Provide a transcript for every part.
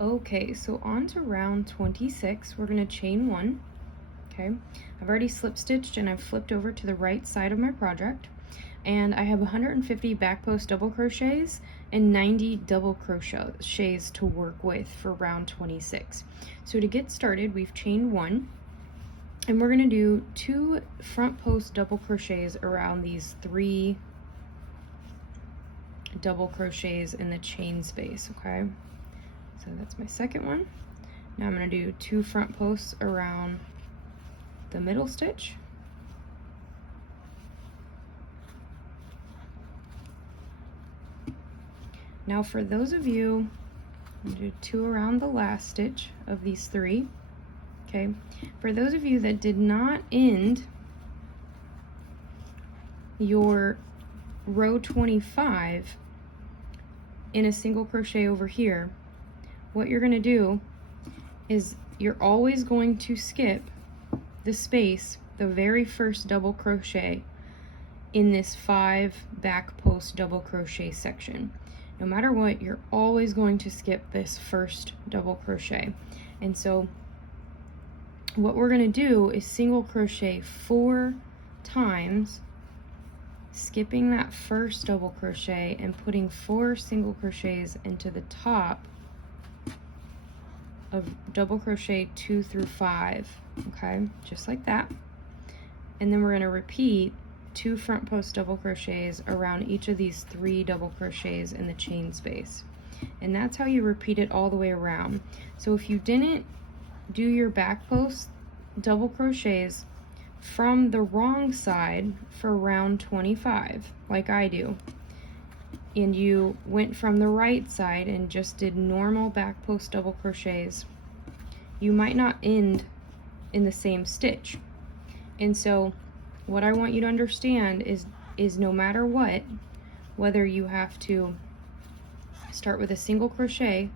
Okay, so on to round 26, we're going to chain 1. Okay, I've already slip stitched and I've flipped over to the right side of my project, and I have 150 back post double crochets and 90 double crochets to work with for round 26. So to get started, we've chained 1, and we're going to do 2 front post double crochets around these 3 double crochets in the chain space. Okay, so that's my second one. Now I'm going to do 2 front posts around the middle stitch, now for those of you, I'm going to do 2 around the last stitch of these 3. Okay, for those of you that did not end your row 25 in a single crochet over here, what you're going to do is you're always going to skip the space, the very first double crochet in this 5 back post double crochet section. No matter what, you're always going to skip this first double crochet. And so what we're going to do is single crochet 4 times, skipping that first double crochet and putting 4 single crochets into the top of double crochet 2 through 5, okay, just like that. And then we're going to repeat 2 front post double crochets around each of these 3 double crochets in the chain space, and that's how you repeat it all the way around. So if you didn't do your back post double crochets from the wrong side for round 25 like I do, and you went from the right side and just did normal back post double crochets, you might not end in the same stitch. And so what I want you to understand is no matter what, whether you have to start with a single crochet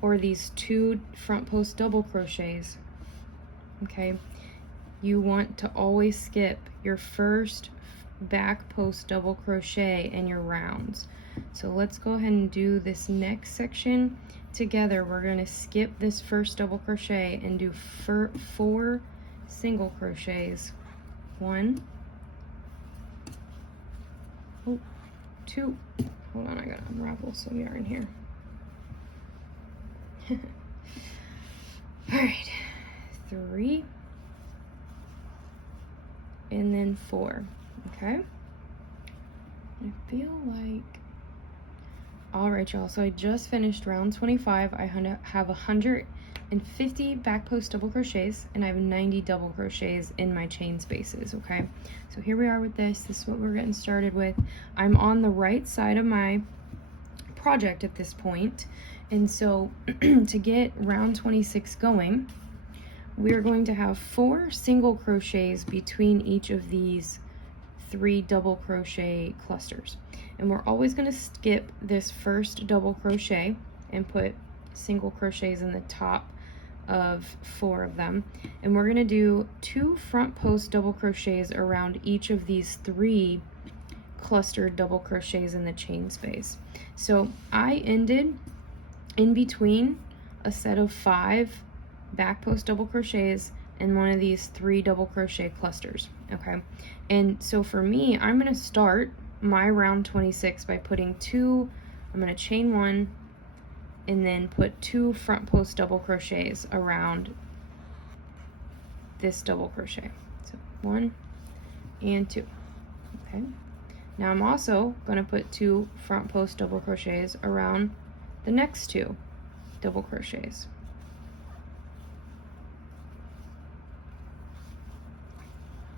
or these 2 front post double crochets, okay, you want to always skip your first back post double crochet in your rounds. So let's go ahead and do this next section together. We're going to skip this first double crochet and do 4 single crochets. 1, 2, hold on, I gotta unravel some yarn here. All right, 3, and then 4. Okay, I feel like, all right, y'all, so I just finished round 25. I have 150 back post double crochets and I have 90 double crochets in my chain spaces. Okay, so here we are with this is what we're getting started with. I'm on the right side of my project at this point, and so to get round 26 going, we're going to have 4 single crochets between each of these 3 double crochet clusters, and we're always going to skip this first double crochet and put single crochets in the top of 4 of them, and we're going to do 2 front post double crochets around each of these 3 clustered double crochets in the chain space. So I ended in between a set of 5 back post double crochets and one of these 3 double crochet clusters. Okay, and so for me, I'm going to start my round 26 by putting 2, I'm going to chain 1 and then put 2 front post double crochets around this double crochet. So 1 and 2. Okay, now I'm also going to put 2 front post double crochets around the next 2 double crochets.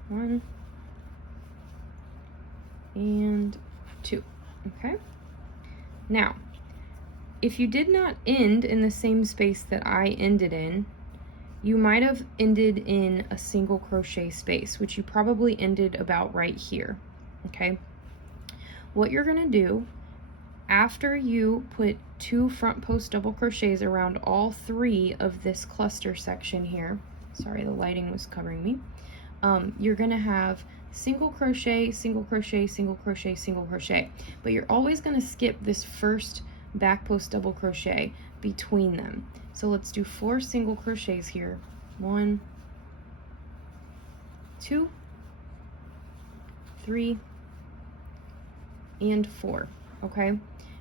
1 and 2. Okay, now if you did not end in the same space that I ended in, you might have ended in a single crochet space, which you probably ended about right here. Okay, what you're going to do after you put 2 front post double crochets around all 3 of this cluster section here, sorry, the lighting was covering me, you're going to have single crochet, single crochet, single crochet, single crochet, but you're always going to skip this first back post double crochet between them. So let's do 4 single crochets here. 1, 2, 3, and 4, okay?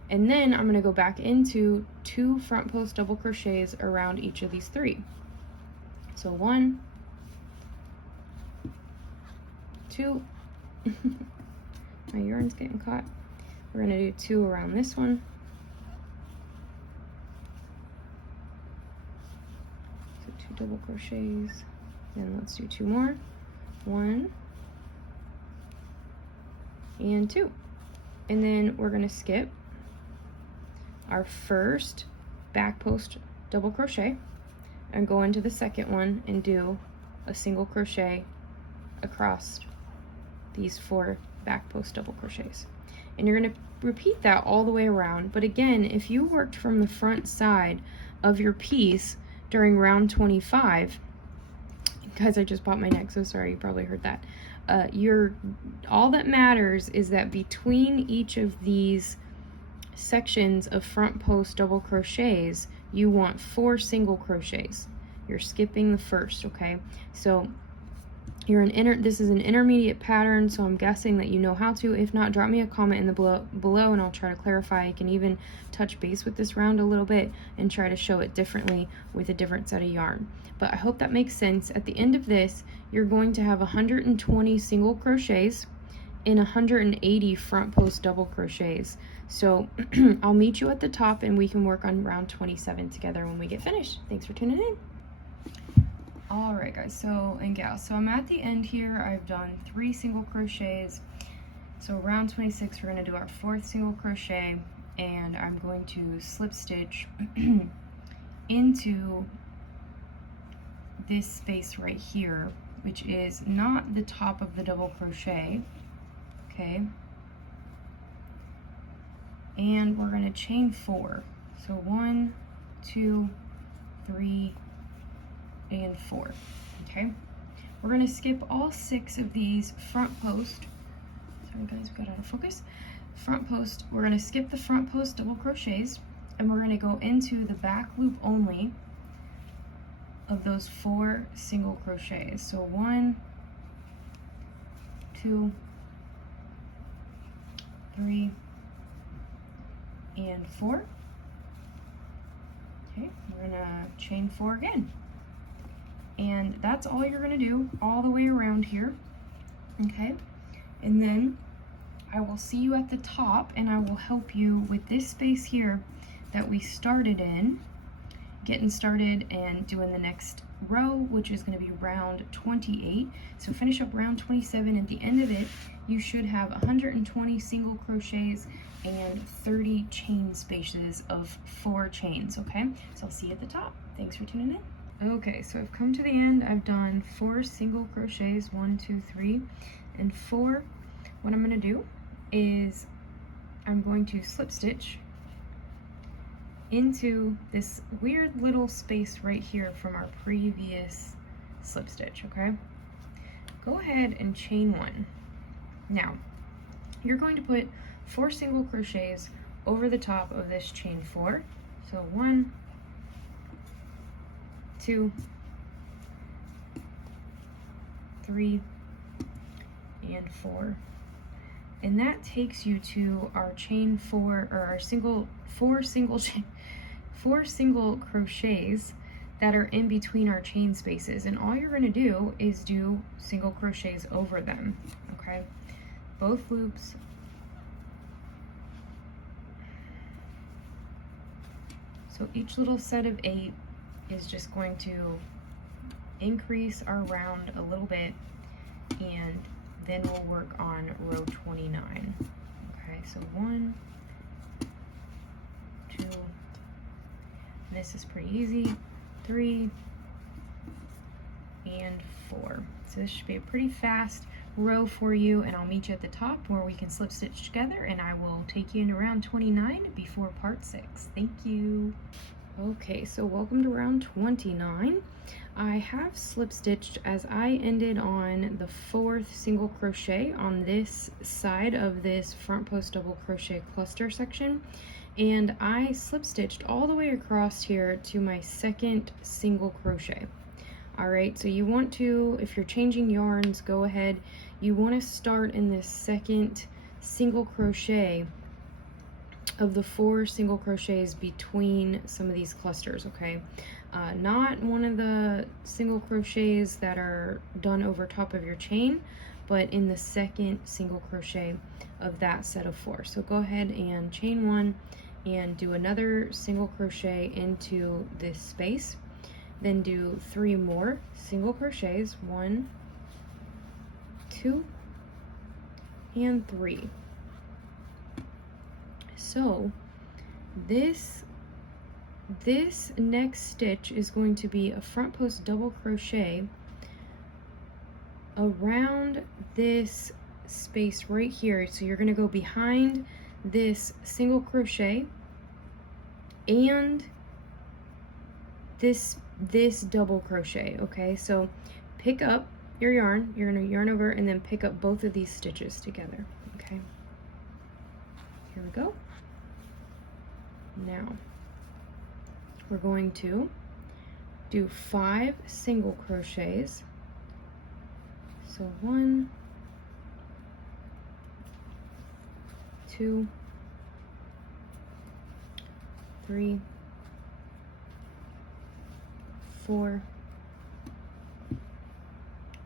And then I'm gonna go back into 2 front post double crochets around each of these 3. So 1, 2, my yarn's getting caught. We're gonna do 2 around this one. So 2 double crochets, and let's do 2 more. 1 and 2. And then we're gonna skip our first back post double crochet and go into the second one and do a single crochet across these 4 back post double crochets. And you're going to repeat that all the way around. But again, if you worked from the front side of your piece during round 25, guys, I just popped my neck, so sorry, you probably heard that. All that matters is that between each of these sections of front post double crochets, you want 4 single crochets. You're skipping the first, okay? So this is an intermediate pattern, so I'm guessing that you know how to. If not, drop me a comment in the below and I'll try to clarify. I can even touch base with this round a little bit and try to show it differently with a different set of yarn. But I hope that makes sense. At the end of this, you're going to have 120 single crochets and 180 front post double crochets. So I'll meet you at the top and we can work on round 27 together when we get finished. Thanks for tuning in. All right, guys, and gals, so I'm at the end here. I've done 3 single crochets. So round 26, we're going to do our 4th single crochet, and I'm going to slip stitch into this space right here, which is not the top of the double crochet, okay? And we're going to chain 4. So 1, 2, 3, and 4, okay? We're going to skip all 6 of these front post. Sorry guys, we got out of focus. Front post, we're going to skip the front post double crochets, and we're going to go into the back loop only of those 4 single crochets. So 1, 2, 3, and 4. Okay, we're gonna chain 4 again. And that's all you're gonna do all the way around here, okay? And then I will see you at the top, and I will help you with this space here that we started in, getting started and doing the next row, which is gonna be round 28. So finish up round 27. At the end of it, you should have 120 single crochets and 30 chain spaces of 4 chains, okay? So I'll see you at the top. Thanks for tuning in. Okay, so I've come to the end. I've done 4 single crochets, 1, 2, 3, and 4. What I'm gonna do is I'm going to slip stitch into this weird little space right here from our previous slip stitch, okay? Go ahead and chain 1. Now, you're going to put 4 single crochets over the top of this chain 4. So 1, 2, 3, and 4. And that takes you to our chain 4, or our 4 single crochets that are in between our chain spaces. And all you're going to do is do single crochets over them, okay? Both loops. So each little set of 8 is just going to increase our round a little bit, and then we'll work on row 29. Okay, so 1, 2, and this is pretty easy, 3, and 4. So this should be a pretty fast row for you, and I'll meet you at the top where we can slip stitch together, and I will take you into round 29 before part 6. Thank you. Okay, so welcome to round 29. I have slip stitched as I ended on the 4th single crochet on this side of this front post double crochet cluster section, and I slip stitched all the way across here to my second single crochet. All right, so you want to, if you're changing yarns, go ahead. You want to start in this second single crochet of the 4 single crochets between some of these clusters, okay? Not one of the single crochets that are done over top of your chain, but in the second single crochet of that set of 4. So go ahead and chain 1 and do another single crochet into this space. Then do 3 more single crochets, 1, 2, and 3. So this next stitch is going to be a front post double crochet around this space right here. So you're going to go behind this single crochet and this double crochet. Okay, so pick up your yarn, you're going to yarn over and then pick up both of these stitches together. Okay, here we go. Now we're going to do 5 single crochets. So 1, 2, 3, 4,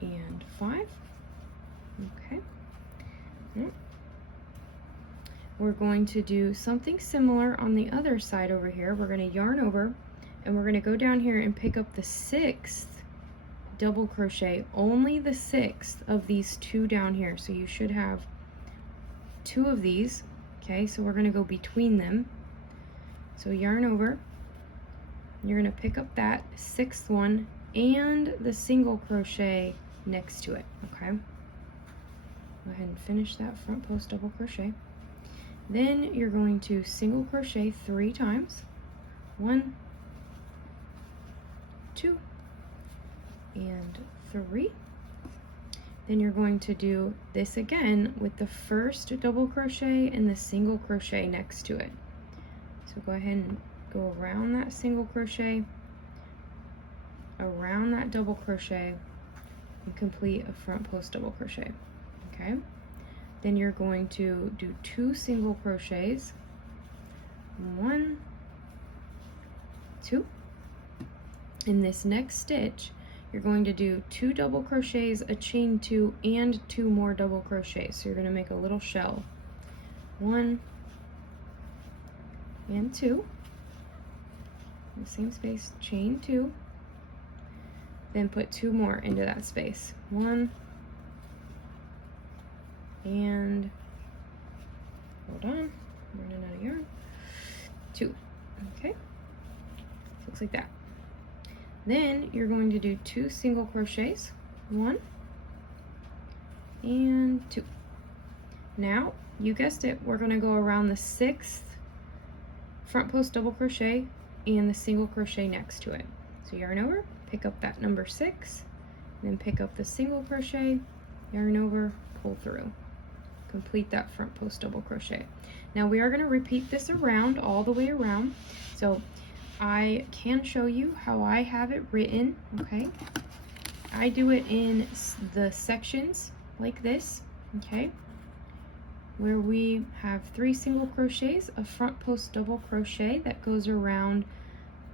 and 5. Okay. We're going to do something similar on the other side over here. We're going to yarn over and we're going to go down here and pick up the 6th double crochet, only the 6th of these 2 down here. So you should have 2 of these. Okay, so we're going to go between them. So yarn over, you're going to pick up that 6th one and the single crochet next to it. Okay, go ahead and finish that front post double crochet. Then you're going to single crochet 3 times, 1, 2, and 3. Then you're going to do this again with the first double crochet and the single crochet next to it. So go ahead and go around that single crochet, around that double crochet, and complete a front post double crochet. Okay, then you're going to do 2 single crochets, 1, 2. In this next stitch you're going to do 2 double crochets, a chain 2, and 2 more double crochets. So you're going to make a little shell, 1 and 2 in the same space, chain 2, then put 2 more into that space, 1 and, hold on, I'm running out of yarn, 2. Okay, looks like that. Then you're going to do 2 single crochets, 1 and 2. Now, you guessed it, we're going to go around the 6th front post double crochet and the single crochet next to it. So yarn over, pick up that number 6, then pick up the single crochet, yarn over, pull through. Complete that front post double crochet. Now we are going to repeat this around, all the way around. So I can show you how I have it written, okay? I do it in the sections like this, okay? Where we have 3 single crochets, a front post double crochet that goes around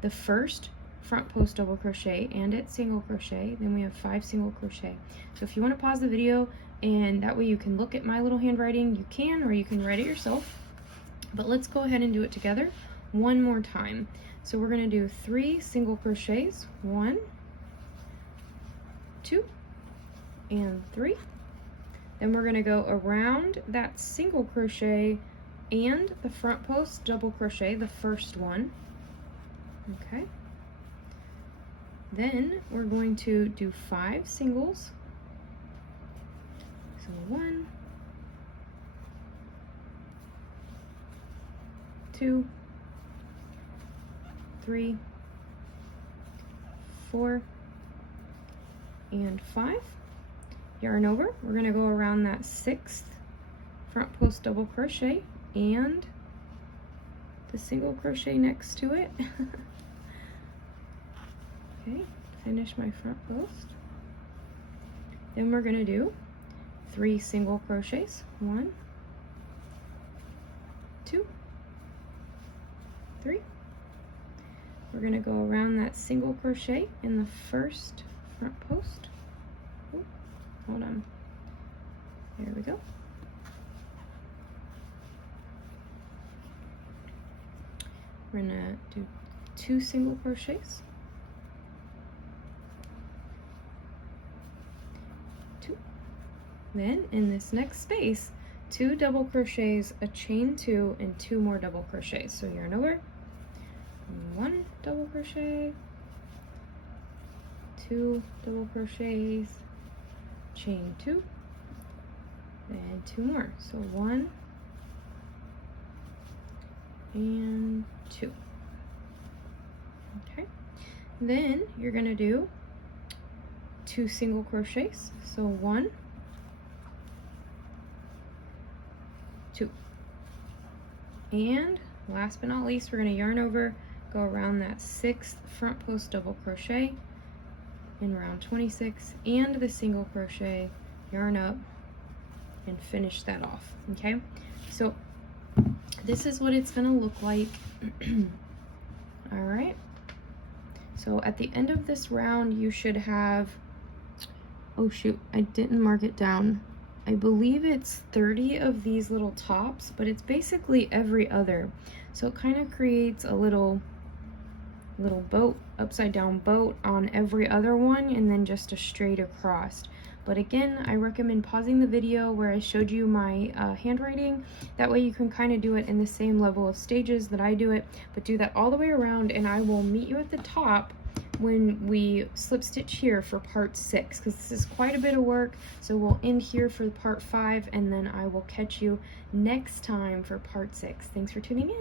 the first front post double crochet and its single crochet. Then we have 5 single crochet. So if you want to pause the video and that way you can look at my little handwriting, you can, or you can write it yourself. But let's go ahead and do it together one more time. So we're going to do 3 single crochets, 1, 2, and 3. Then we're going to go around that single crochet and the front post double crochet, the first one. Okay. Then we're going to do 5 singles. So 1, 2, 3, 4, and 5. Yarn over. We're going to go around that 6th front post double crochet and the single crochet next to it. Okay, finish my front post. Then we're going to do 3 single crochets. 1, 2, 3. We're going to go around that single crochet in the first front post. Ooh, hold on. There we go. We're going to do 2 single crochets. 2. Then in this next space, 2 double crochets, a chain 2, and 2 more double crochets. So yarn over, 1 double crochet, 2 double crochets, chain 2, and 2 more. So 1 and 2. Okay, then you're going to do 2 single crochets. So 1, 2, and last but not least, we're going to yarn over, go around that 6th front post double crochet in round 26 and the single crochet, yarn up, and finish that off. Okay, so this is what it's going to look like. All right, so at the end of this round you should have, oh shoot, I didn't mark it down. I believe it's 30 of these little tops, but it's basically every other. So it kind of creates a little boat, upside down boat on every other one, and then just a straight across. But again, I recommend pausing the video where I showed you my handwriting. That way you can kind of do it in the same level of stages that I do it, but do that all the way around, and I will meet you at the top when we slip stitch here for part 6, because this is quite a bit of work. So we'll end here for part 5, and then I will catch you next time for part 6. Thanks for tuning in.